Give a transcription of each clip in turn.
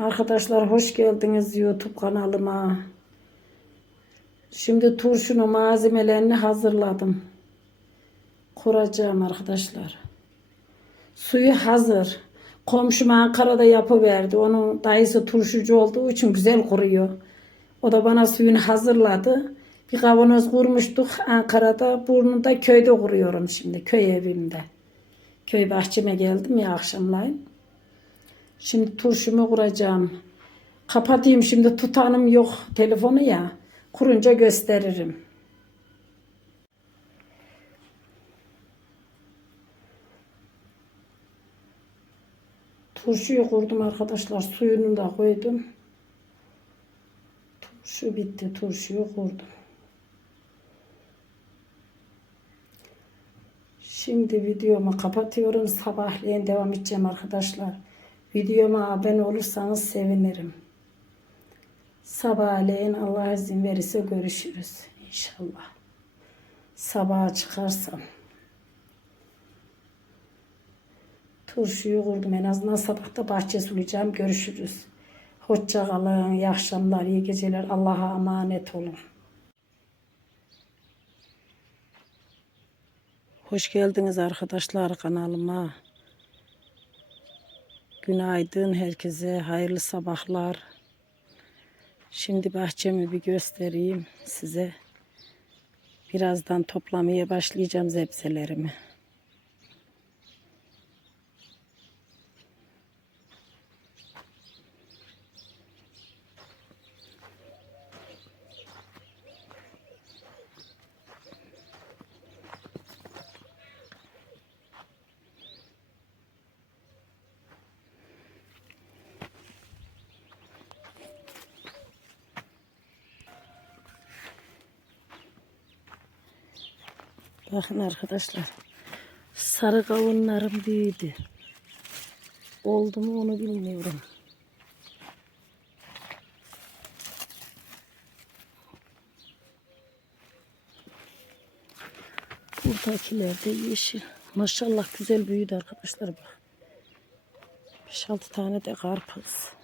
Arkadaşlar hoş geldiniz YouTube kanalıma. Şimdi turşunun malzemelerini hazırladım. Kuracağım arkadaşlar. Suyu hazır. Komşum Ankara'da yapıverdi. Onun dayısı turşucu olduğu için güzel kuruyor. O da bana suyunu hazırladı. Bir kavanoz kurmuştuk Ankara'da. Bunu da köyde kuruyorum şimdi. Köy evimde. Köy bahçeme geldim ya akşamleyin. Şimdi turşumu kuracağım. Kapatayım şimdi tutanım yok telefonu ya. Kurunca gösteririm. Turşuyu kurdum arkadaşlar. Suyunu da koydum. Turşu bitti. Turşuyu kurdum. Şimdi videomu kapatıyorum. Sabahleyin devam edeceğim arkadaşlar. Videoma abone olursanız sevinirim. Sabahleyin Allah izin verirse görüşürüz. İnşallah. Sabaha çıkarsam. Turşuyu kurdum. En azından sabahta bahçe sulayacağım. Görüşürüz. Hoşça kalın. İyi akşamlar, iyi geceler. Allah'a emanet olun. Hoş geldiniz arkadaşlar kanalıma. Günaydın herkese. Hayırlı sabahlar. Şimdi bahçemi bir göstereyim size. Birazdan toplamaya başlayacağım zebzelerimi. Bakın arkadaşlar. Sarı kavunlarım büyüdü. Oldu mu onu bilmiyorum. Buradakiler de yeşil. Maşallah güzel büyüdü arkadaşlar bak. 5-6 tane de karpuz.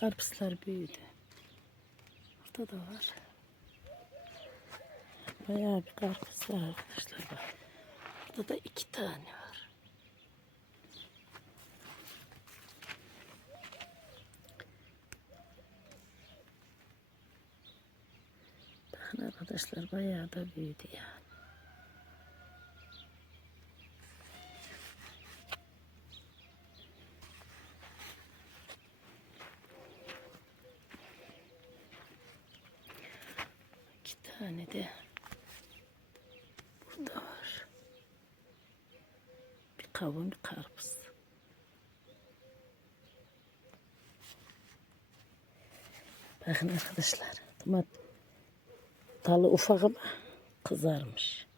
Karpuzlar büyüdü. Burada da var. Bayağı bir karpuz arkadaşlar. Burada da iki tane var. Bakın arkadaşlar bayağı da büyüdü yani. İki tane de burada var. Bir kavun, karpuz. Bakın arkadaşlar, dalı ufak ama kızarmış.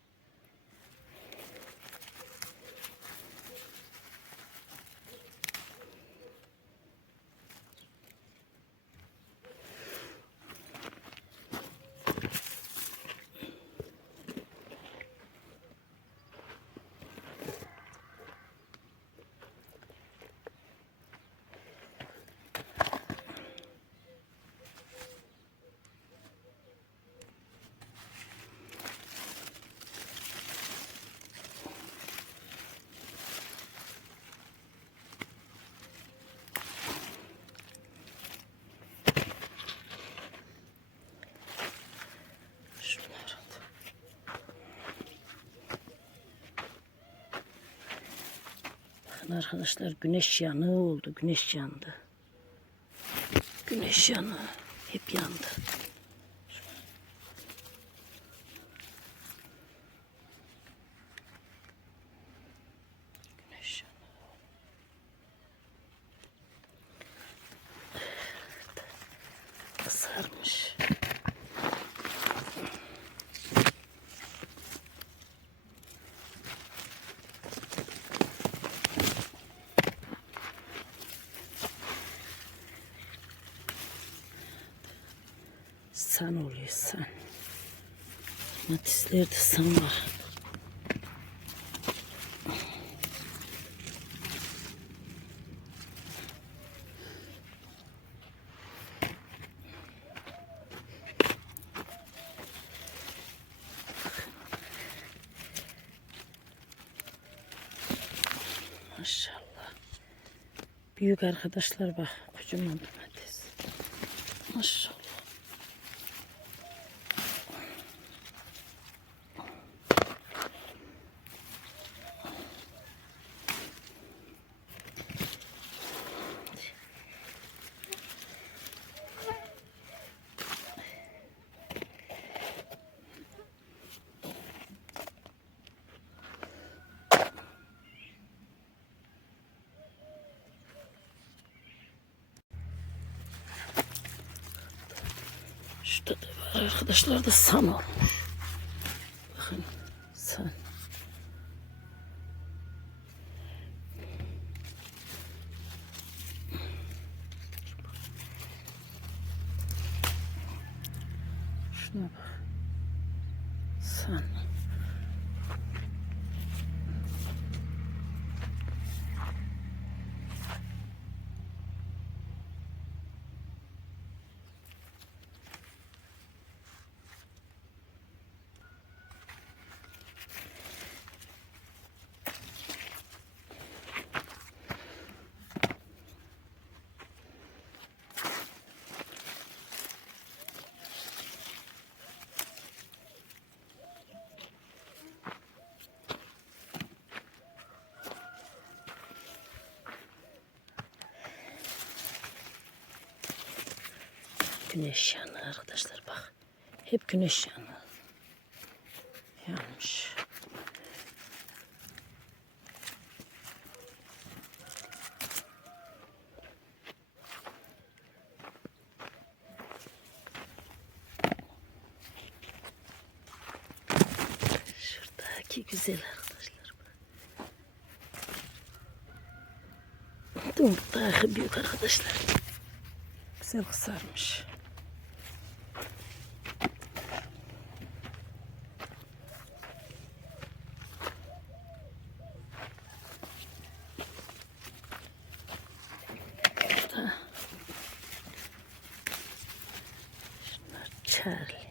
Arkadaşlar güneş yanığı oldu. Güneş yandı. Güneş yanığı hep yandı. Güneş. San oluyor san. Matislerde san var. Maşallah. Büyük arkadaşlar bak kocaman domates. Maşallah. Şurada da var arkadaşlar da san olmuş. Bakın san. Şuna bak. San. Güneş yanı arkadaşlar bak. Hep güneş yanı. Yanmış. Şuradaki güzel arkadaşlar. Dumurtaki büyük arkadaşlar. Güzel kısarmış. Burada. Şunlar Charlie.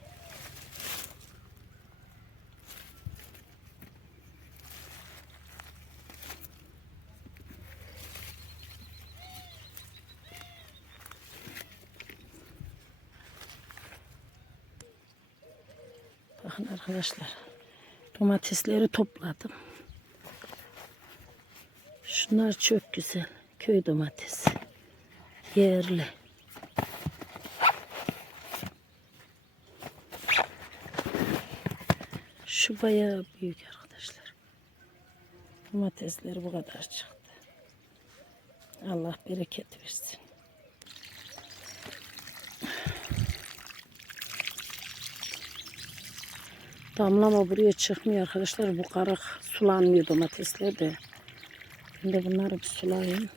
Bakın arkadaşlar. Domatesleri topladım. Şunlar çok güzel. Köy domatesi. Yerli. Şu bayağı büyük arkadaşlar. Domatesleri bu kadar çıktı. Allah bereket versin. Damlama buraya çıkmıyor arkadaşlar. Bu karık sulanmıyor domatesler de. De bunları bir sulayayım.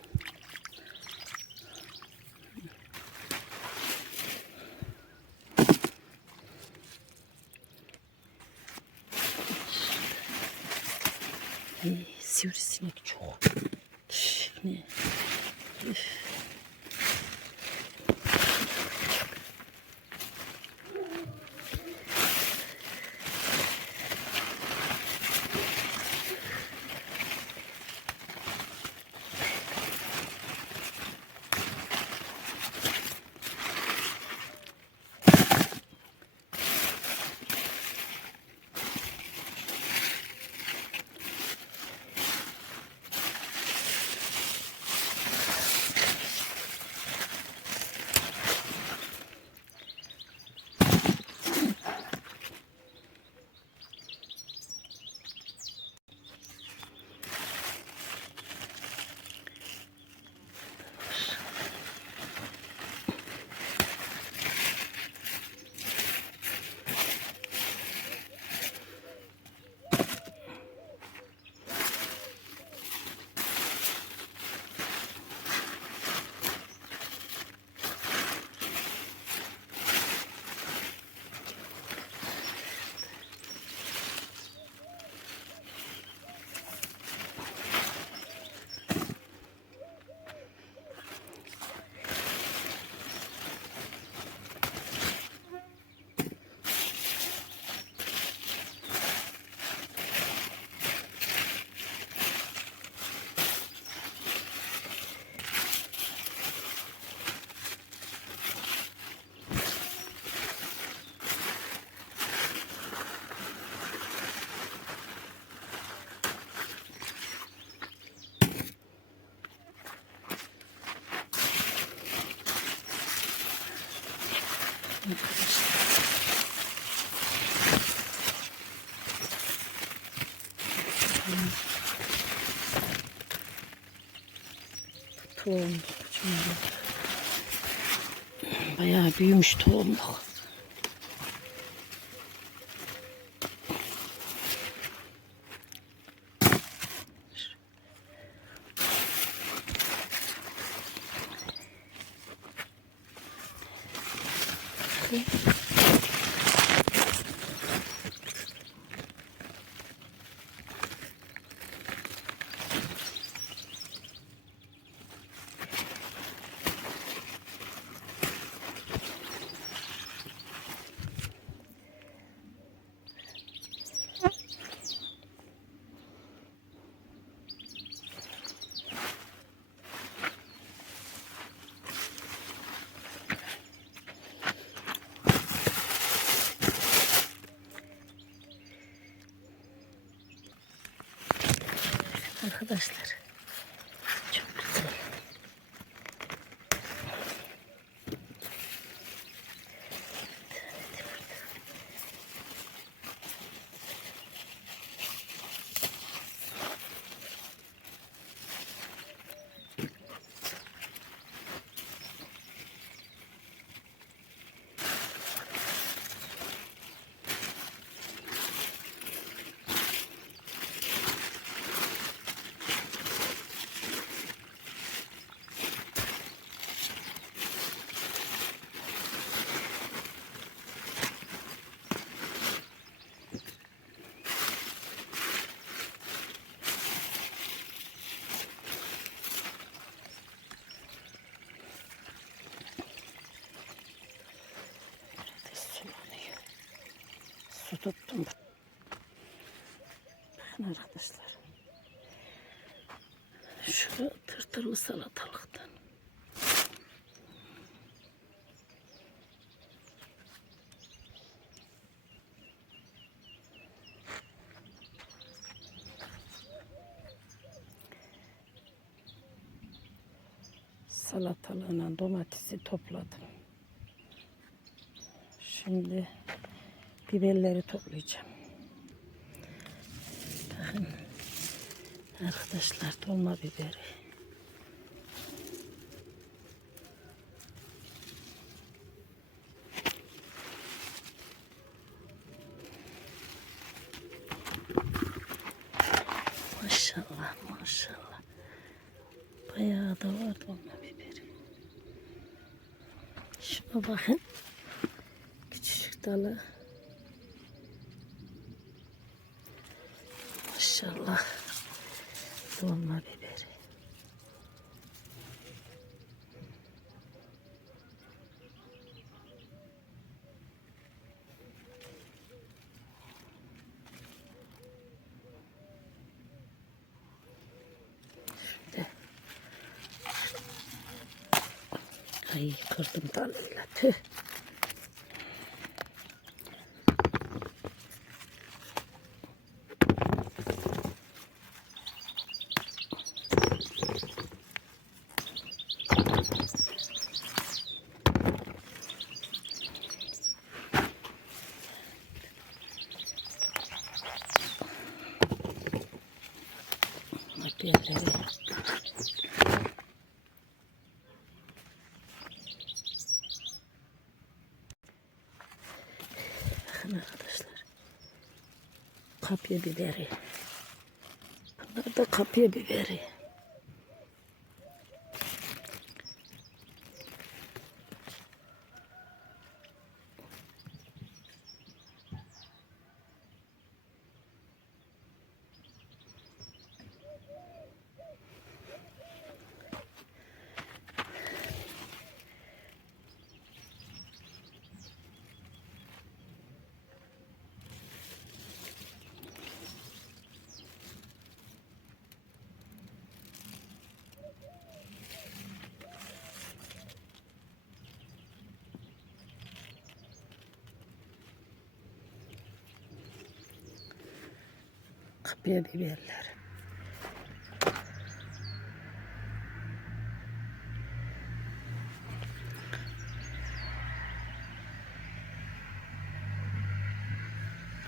Tohum. Şimdi. Bayağı büyümüş tohumluk. Arkadaşlar. Tuttum. Bakın arkadaşlar. Şu tırtırlı salatalıktan. Salatalığına domatesi topladım. Şimdi biberleri toplayacağım. Bakın arkadaşlar dolma biberi. Maşallah maşallah. Bayağı da var dolma biberi. Şuna bakın. Küçücük dalı. Maşallah. Dolma biberi. Şimdi Ay kırdım dalıyla tüh. Bak yerleri. Bakın arkadaşlar. Kapya biberi. Bunlar da kapya biberi. Kapya biberler.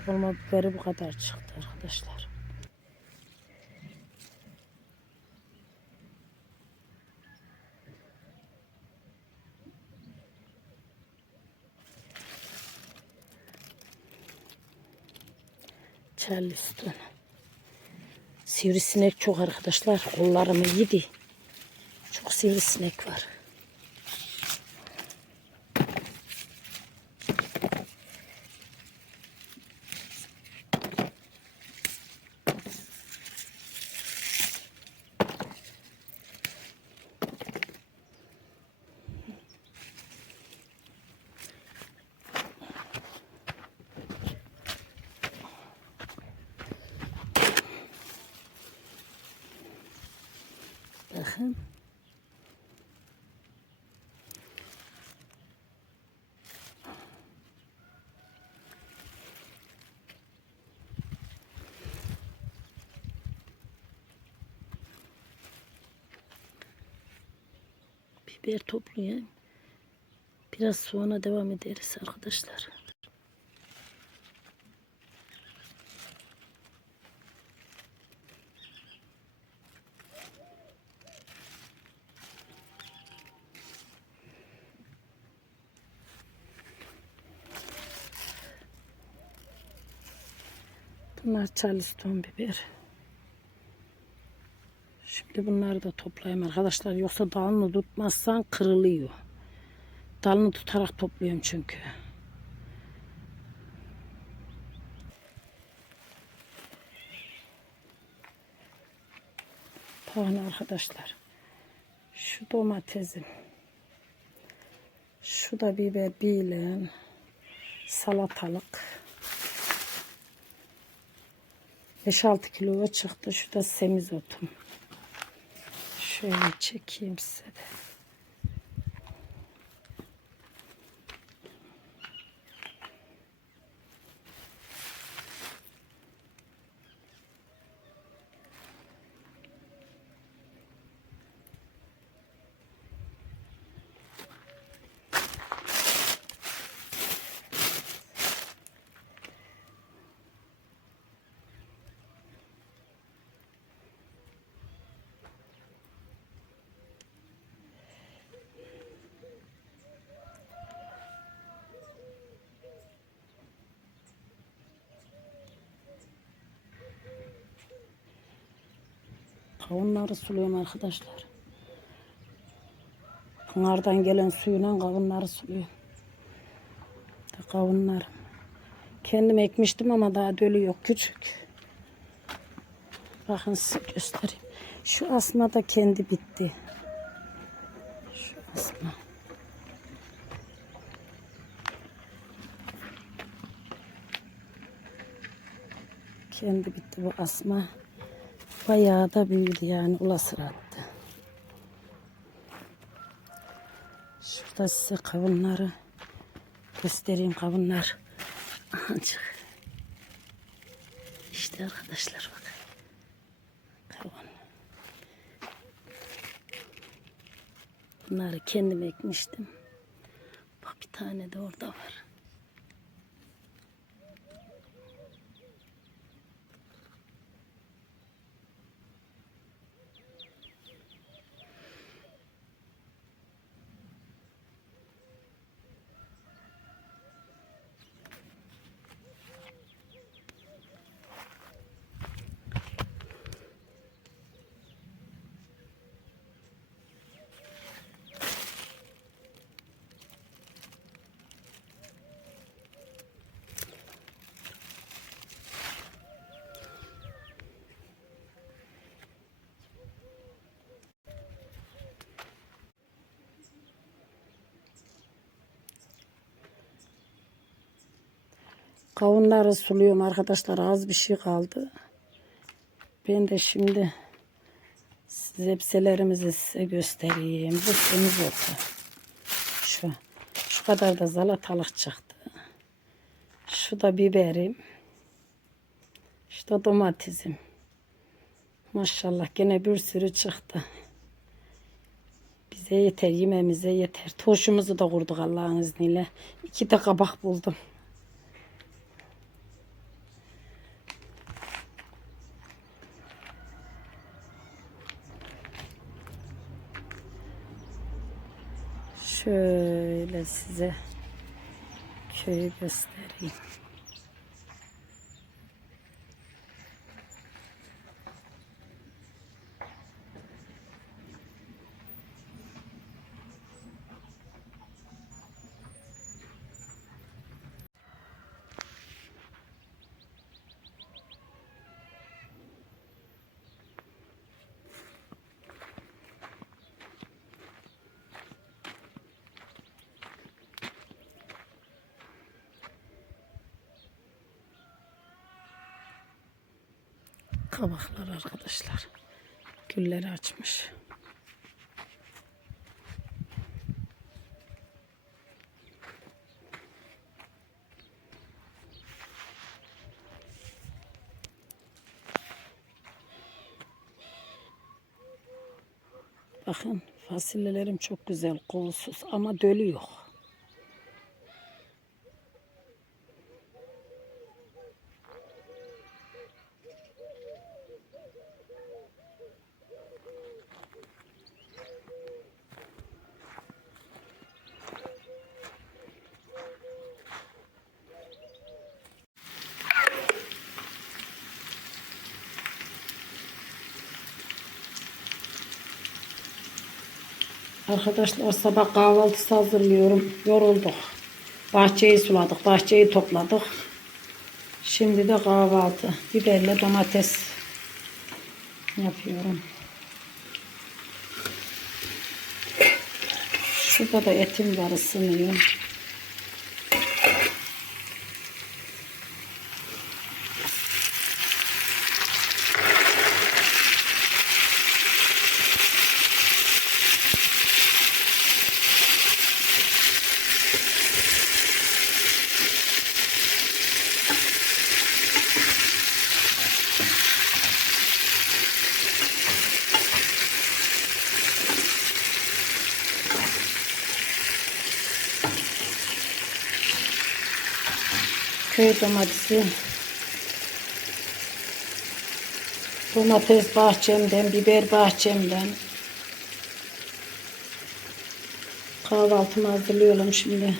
Dolma biberi bu kadar çıktı arkadaşlar. Charleston. Sivrisinek çok arkadaşlar. Kollarımı yedi. Çok sivrisinek var. Bakın. Biber toplayın. Biraz sonra devam ederiz arkadaşlar. Bunlar charleston biber. Şimdi bunları da toplayayım arkadaşlar. Yoksa dalını tutmazsan kırılıyor. Dalını tutarak topluyorum çünkü. Tamam arkadaşlar. Şu domatesim. Şu da biber bilen. Salatalık. 5-6 kiloya çıktı. Şu da semizotum. Şöyle çekeyim size de. Kavunları suluyorum arkadaşlar. Pınardan gelen suyla kavunları suluyorum. Kavunlarım. Kendim ekmiştim ama daha dölü yok küçük. Bakın size göstereyim. Şu asma da kendi bitti. Şu asma. Kendi bitti bu asma. Bayağı da büyüdü yani ulasır attı. Şurada size kavunları göstereyim kavunlar. Ancak işte arkadaşlar bakın. Kavun. Bunları kendim ekmiştim. Bak bir tane de orada var. Kavunları suluyorum arkadaşlar. Az bir şey kaldı. Ben de şimdi zepselerimizi size göstereyim. Bu temiz oldu. Şu. Şu kadar da salatalık çıktı. Şu da biberim. Şu da domatesim. Maşallah gene bir sürü çıktı. Bize yeter, yememize yeter. Turşumuzu da kurduk Allah'ın izniyle. İki de kabak buldum. Şöyle size köyü göstereyim. Kabaklar arkadaşlar. Gülleri açmış. Bakın fasulyelerim çok güzel kolsuz ama dölü yok. Arkadaşlar sabah kahvaltısı hazırlıyorum. Yorulduk. Bahçeyi suladık. Bahçeyi topladık. Şimdi de kahvaltı. Biberle domates yapıyorum. Şurada da etim var ısınıyor. Köy domatesi. Domates bahçemden, biber bahçemden. Kahvaltımı hazırlıyorum şimdi.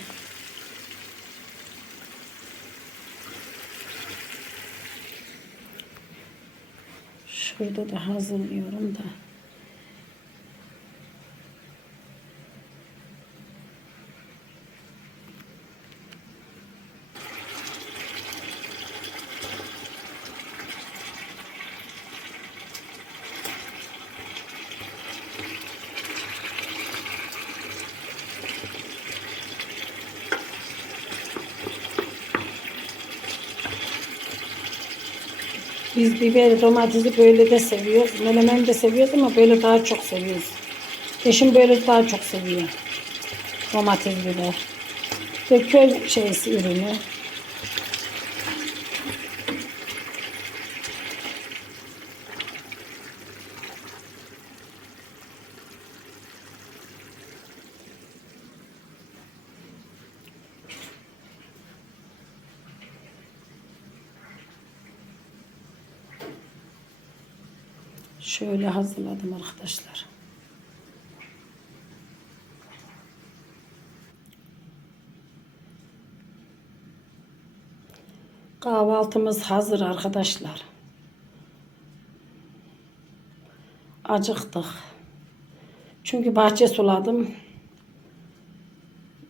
Şurada da hazırlıyorum da. Biz biber domatesi böyle de seviyoruz. Menemen de seviyoruz ama böyle daha çok seviyoruz. Eşim böyle daha çok seviyor. Domates biber. Köy şeysi ürünü. Şöyle hazırladım arkadaşlar. Kahvaltımız hazır arkadaşlar. Acıktık. Çünkü bahçe suladım.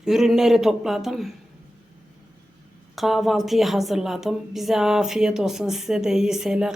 Ürünleri topladım. Kahvaltıyı hazırladım. Bize afiyet olsun. Size de iyi seyirler.